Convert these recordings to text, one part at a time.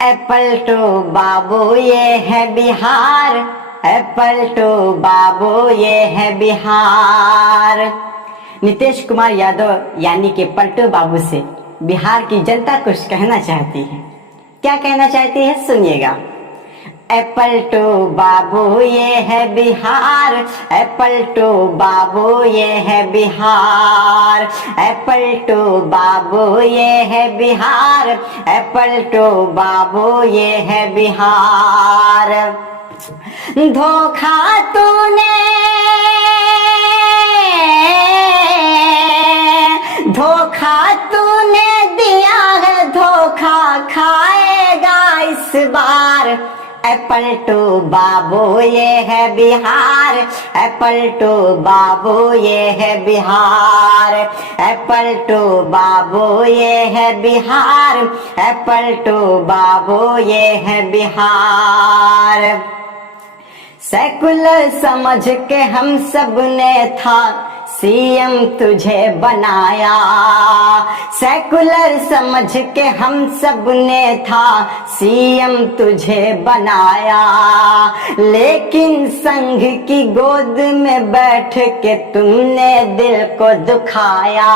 Apple to बाबू ये है Bihar, Apple to बाबू ये है बिहार। नीतीश कुमार यादव यानी कि पलटू बाबू से बिहार की जनता कुछ कहना चाहती है। क्या कहना चाहती है सुनिएगा। एप्पल टू बाबू ये है बिहार, एप्पल टू बाबू ये है बिहार, एप्पल टू बाबू ये है बिहार, एप्पल टू बाबू ये है बिहार। धोखा तूने दिया है, धोखा खाएगा इस बार। एप्पल टू बाबू ये है बिहार, एप्पल टू बाबू ये है बिहार, एप्पल टू बाबू ये है बिहार, एप्पल टू बाबू ये है बिहार। सेकुलर समझ के हम सब ने था सीएम तुझे बनाया, सेकुलर समझ के हम सब ने था सीएम तुझे बनाया। लेकिन संघ की गोद में बैठ के तुमने दिल को दुखाया,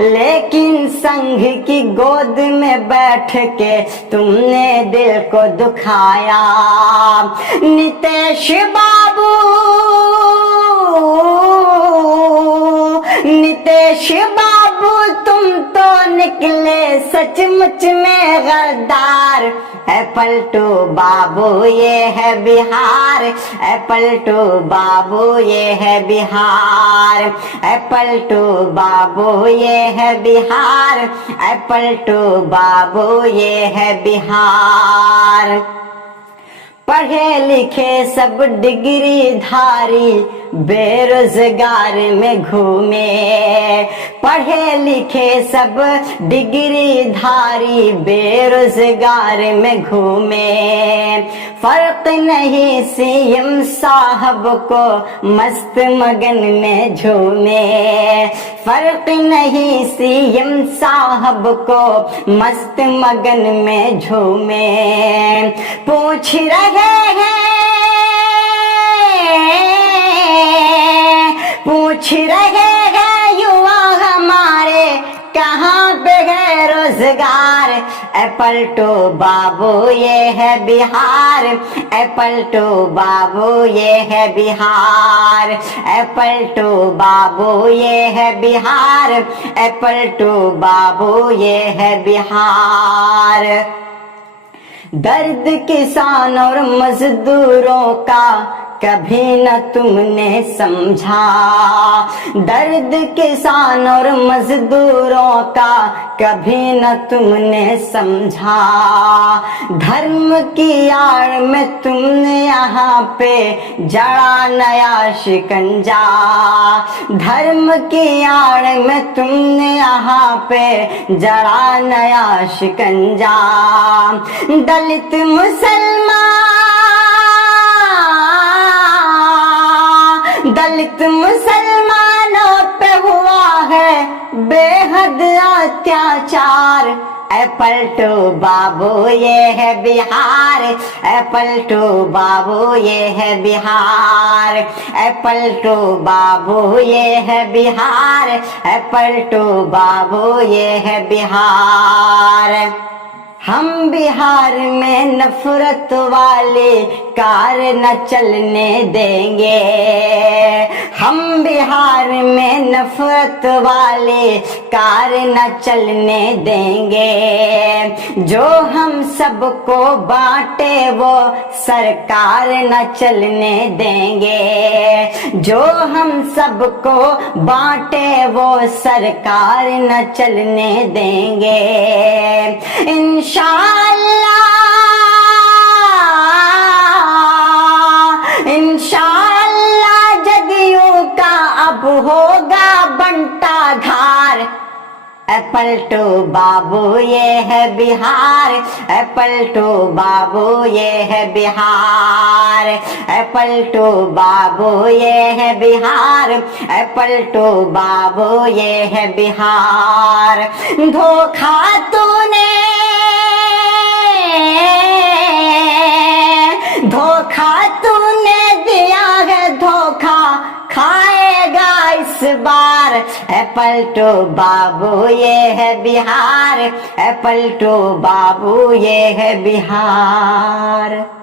लेकिन संघ की गोद में बैठ के तुमने दिल को दुखाया। नीतीश बाबू, नीतीश बाबू तुम तो निकले सचमुच में गद्दार। एप्पल टू बाबू ये है बिहार, एप्पल टू बाबू ये है बिहार, एप्पल टू बाबू ये है बिहार, एप्पल टू बाबू ये है बिहार। पढ़े लिखे सब डिग्री धारी बेरोजगार में घूमे, पढ़े लिखे सब डिग्री धारी बेरोजगार में घूमे। फर्क नहीं सीएम साहब को मस्त मगन में झूमे, फर्क नहीं सीएम साहब को मस्त मगन में झूमे। पूछ रहे हैं, पूछ रहे हैं युवा हमारे कहाँ पे है रोजगार। एप्पल टू बाबू ये है बिहार, एप्पल टू बाबू ये है बिहार, एप्पल टू बाबू ये है बिहार, एप्पल टू बाबू ये है बिहार। दर्द किसान और मजदूरों का कभी न तुमने समझा, दर्द किसान और मजदूरों का कभी न तुमने समझा। धर्म की आड़ में तुमने यहाँ पे जड़ा नया शिकंजा, धर्म की आड़ में तुमने यहाँ पे जड़ा नया शिकंजा। दलित मुसलमान, दलित मुसलमानों पे हुआ है बेहद अत्याचार। एप्पल टू बाबू ये है बिहार, एप्पल टू बाबू ये है बिहार, एप्पल टू बाबू ये है बिहार, एप्पल टू बाबू ये है बिहार। हम बिहार में नफरत वाले कार न चलने देंगे, हम बिहार में नफरत वाले कार न चलने देंगे। जो हम सबको बांटे वो सरकार न चलने देंगे, जो हम सबको बांटे वो सरकार न चलने देंगे। इंशाअल्लाह, इंशाअल्लाह जदयू का अब होगा बंटा धार। एप्पल टू बाबू ये है बिहार, एप्पल टू बाबू ये है बिहार, एप्पल टू बाबू ये है बिहार, एप्पल टू बाबू ये है बिहार। धोखा तूने धोखा तूने दिया है, धोखा खाएगा इस बार। है पलटू बाबू ये है बिहार, है पलटू बाबू ये है बिहार।